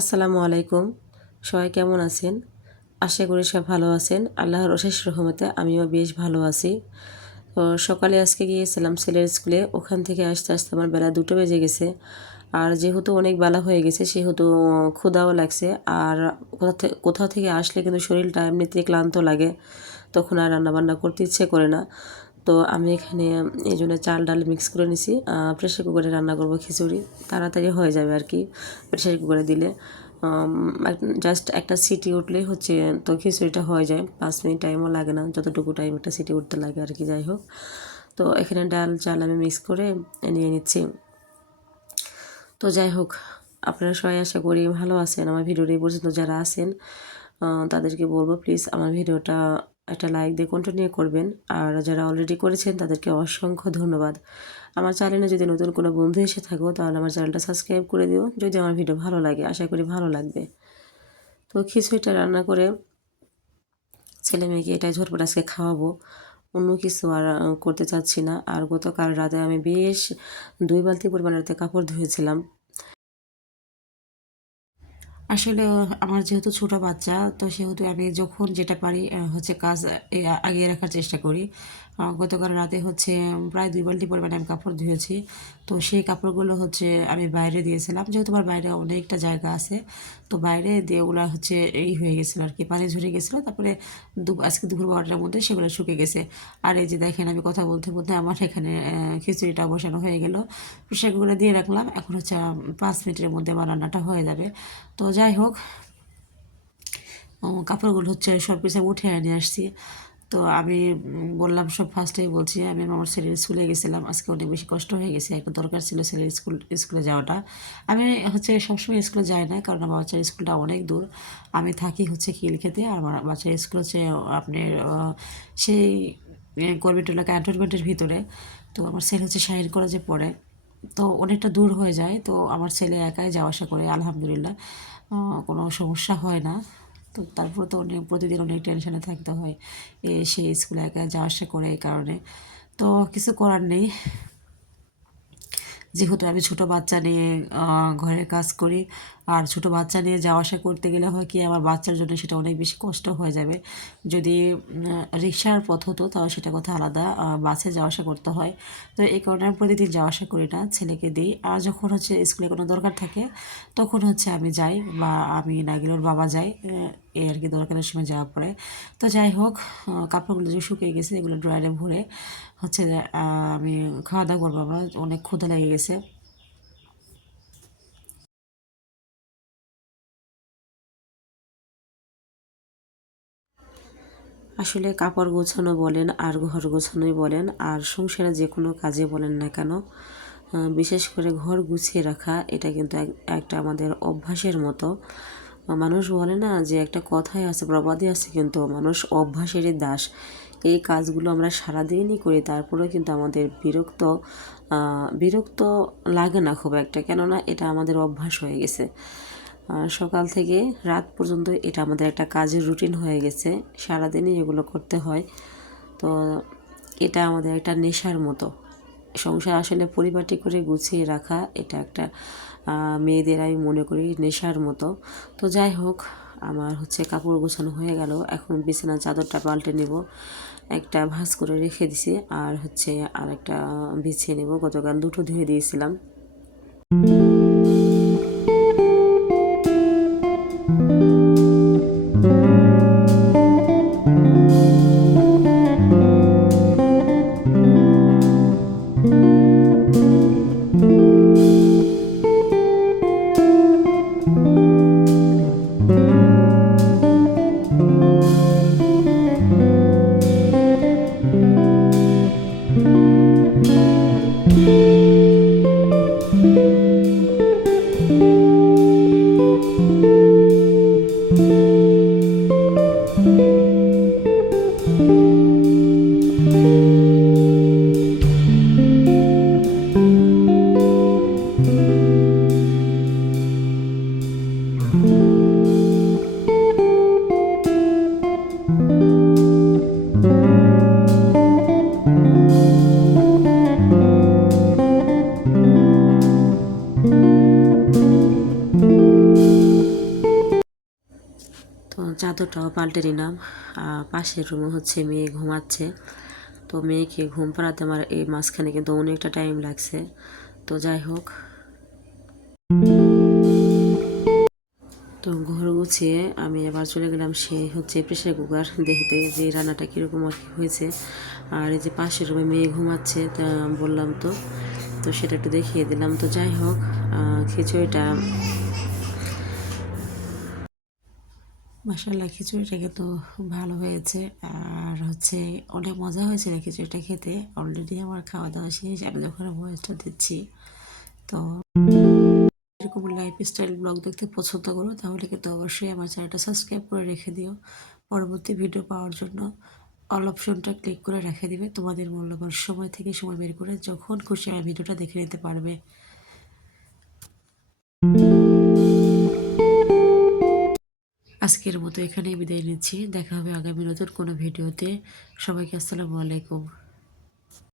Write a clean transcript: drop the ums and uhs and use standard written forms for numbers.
আসসালামু আলাইকুম। সবাই কেমন আছেন? আশা করি সব ভালো আছেন। আল্লাহর অশেষ রহমতে আমিও বেশ ভালো আছি। তো সকালে আজকে গিয়েছিলাম ছেলের স্কুলে। ওখান থেকে আসতে আসতে আমার বেলা 2টো বেজে গেছে। আর যেহেতু অনেক বেলা হয়ে গেছে সেহেতু ক্ষুধাও লাগছে। আর কোথাও থেকে আসলে কিন্তু শরীরটা এমনিতেই ক্লান্ত লাগে। তখন আর রান্নাবান্না করতে ইচ্ছে করে না। তো আমি এখানে এই জন্য চাল ডাল মিক্স করে নিছি। প্রেসার কুকারে রান্না করব খিচুড়ি। তাড়াতাড়ি হয়ে যাবে আর কি প্রেসার কুকারে দিলে। জাস্ট একটা সিটি উঠলেই হচ্ছে তো খিচুড়িটা হয়ে যায়। 5 মিনিট টাইমও লাগে না, যতটুকু টাইম একটা সিটি উঠতে লাগে আর কি। যাই হোক, তো এখানে ডাল চাল আমি মিক্স করে নিয়ে নিচ্ছি। তো যাই হোক, আপনারা সবাই আশা করি ভালো আছেন। আমার ভিডিওটা এই পর্যন্ত যারা আছেন তাদেরকে বলবো প্লিজ আমার ভিডিওটা একটা লাইক দিয়ে কন্টিনিউ করবেন। আর যারা অলরেডি করেছেন তাদেরকে অসংখ্য ধন্যবাদ। আমার চ্যানেলে যদি নতুন কোনো বন্ধু এসে থাকো তাহলে আমার চ্যানেলটা সাবস্ক্রাইব করে দিও। যদি আমার ভিডিও ভালো লাগে, আশা করি ভালো লাগবে। তো খিচুড়িটা রান্না করে ছেলে মেয়েকে এটাই ঝটপট আজকে খাওয়াবো। অন্য কিছু আর করতে চাচ্ছি না। আর গতকাল রাতে আমি বেশ 2 বালতি পরিমাণের কাপড় ধুয়েছিলাম। আসলে আমার যেহেতু ছোট বাচ্চা, তো সেহেতু আমি যখন যেটা পারি হচ্ছে কাজ আগিয়ে রাখার চেষ্টা করি। গতকাল রাতে হচ্ছে প্রায় 2 বালতি পরিমাণে আমি কাপড় ধুয়েছি। তো সেই কাপড়গুলো হচ্ছে আমি বাইরে দিয়েছিলাম, যেহেতু আমার বাইরে অনেকটা জায়গা আছে। তো বাইরে দিয়ে ওগুলো হচ্ছে এই হয়ে গেছিলো আর কি, পানি ঝরে গেছিলো। তারপরে আজকে দুপুর 12টার মধ্যে সেগুলো শুকিয়ে গেছে। আর এই যে দেখেন, আমি কথা বলতে বলতে আমার এখানে খিচুড়িটা বসানো হয়ে গেল। প্রেসার কুকারে দিয়ে রাখলাম। এখন হচ্ছে 5 মিনিটের মধ্যে আমার রান্নাটা হয়ে যাবে। তো যাই হোক, কাপড়গুলো হচ্ছে সব কিছু উঠে নিয়ে আসছি। তো আমি বললাম, সব ফার্স্টেই বলছি, আমি আমার ছেলের স্কুলে গেছিলাম। আজকে অনেক বেশি কষ্ট হয়ে গেছে, একটা দরকার ছিল ছেলের স্কুলে যাওয়াটা। আমি হচ্ছে সবসময় স্কুলে যাই না, কারণ আমার বাচ্চার স্কুলটা অনেক দূর। আমি থাকি হচ্ছে খিলক্ষেতে, আর আমার বাচ্চার স্কুল হচ্ছে আপনার সেই গভর্নমেন্ট ক্যান্টনমেন্টের ভিতরে। তো আমার ছেলে হচ্ছে শাহিন কলেজে পড়ে। তো অনেকটা দূর হয়ে যায়। তো আমার ছেলে একাই যাওয়া আসা করে, আলহামদুলিল্লাহ কোনো সমস্যা হয় না। তো তারপর তো প্রতিদিন অনেক টেনশনে থাকতে হয়, সে স্কুলে একা যাওয়া আসা করে এই কারণে। তো কিছু করার নেই, যেহেতু আমি ছোট বাচ্চা নিয়ে ঘরের কাজ করি। আর ছোট বাচ্চা নিয়ে যাওয়া আসা করতে গেলে হয় কি, আমার বাচ্চার জন্য সেটা অনেক বেশি কষ্ট হয়ে যাবে। যদি রিক্সার পথ হতো তাও সেটা কথা আলাদা, বাসে যাওয়া আসা করতে হয়। তো এই কারণে আমি প্রতিদিন যাওয়া আসা করি না, ছেলেকে দিই। আর যখন হচ্ছে স্কুলে কোনো দরকার থাকে তখন হচ্ছে আমি যাই, বা আমি না গেলে ওর বাবা যায়। এই আর কি, দরকারের সময় যাওয়া পড়ে। তো যাই হোক, কাপড়গুলো যে শুকিয়ে গেছে এগুলো ড্রয়ারে ভরে হচ্ছে আমি খাওয়া দাওয়া করবো। আমার অনেক ক্ষুধা লেগে গেছে। আসলে কাপড় গোছানো বলেন আর ঘর গোছানোই বলেন আর সংসারে যে কোনো কাজে বলেন না কেন, বিশেষ করে ঘর গুছিয়ে রাখা এটা কিন্তু একটা আমাদের অভ্যাসের মতো। মানুষ বলে না যে, একটা কথাই আছে, প্রবাদই আছে, কিন্তু মানুষ অভ্যাসেরই দাস। এই কাজগুলো আমরা সারাদিনই করি, তারপরেও কিন্তু আমাদের বিরক্ত লাগে না খুব একটা, কেননা এটা আমাদের অভ্যাস হয়ে গেছে। সকাল থেকে রাত পর্যন্ত এটা আমাদের একটা কাজের রুটিন হয়ে গেছে, সারাদিনই এগুলো করতে হয়। তো এটা আমাদের একটা নেশার মতো। সংসার আসলে পরিপাটি করে গুছিয়ে রাখা এটা একটা মেয়েদের আমি মনে করি নেশার মতো। তো যাই হোক, আমার হচ্ছে কাপড় গোছানো হয়ে গেল। এখন বিছানার চাদরটা পাল্টে নেব। একটা ভাঁজ করে রেখে দিছি, আর হচ্ছে আর একটা বিছিয়ে নেব। গতকাল দুটো ধুয়ে দিয়েছিলাম। চাদরটাও পাল্টে নিলাম। পাশের রুমে হচ্ছে মেয়ে ঘুমাচ্ছে, তো মেয়েকে ঘুম পাড়াতে আমার এই মাঝখানে কিন্তু অনেকটা টাইম লাগছে। তো যাই হোক, তো ঘর গুছিয়ে আমি আবার চলে গেলাম সে হচ্ছে প্রেশার কুকার দেখতে যে রান্নাটা কীরকম আর কি হয়েছে। আর এই যে পাশের রুমে মেয়ে ঘুমাচ্ছে, তা বললাম তো তো সেটা একটু দেখিয়ে দিলাম। তো যাই হোক, খিচুড়িটা মাশাআল্লাহ, খিচুড়িটা কিন্তু ভালো হয়েছে। আর হচ্ছে অনেক মজা হয়েছিল খিচুড়িটা খেতে। অলরেডি আমার খাওয়া দাওয়া শেষ, আমি যখন ভয়েসটা দিচ্ছি। তো এরকম লাইফস্টাইল ব্লগ দেখতে পছন্দ করো তাহলে কিন্তু অবশ্যই আমার চ্যানেলটা সাবস্ক্রাইব করে রেখে দিও। পরবর্তী ভিডিও পাওয়ার জন্য অল অপশনটা ক্লিক করে রেখে দিবে। তোমাদের মূল্যবান সময় থেকে সময় বের করে যখন খুশি আমার ভিডিওটা দেখে নিতে পারবে। আজকের মতো এখানেই বিদায় নিচ্ছি। দেখা হবে আগামী নতুন কোনো ভিডিওতে। সবাইকে আসসালামু আলাইকুম।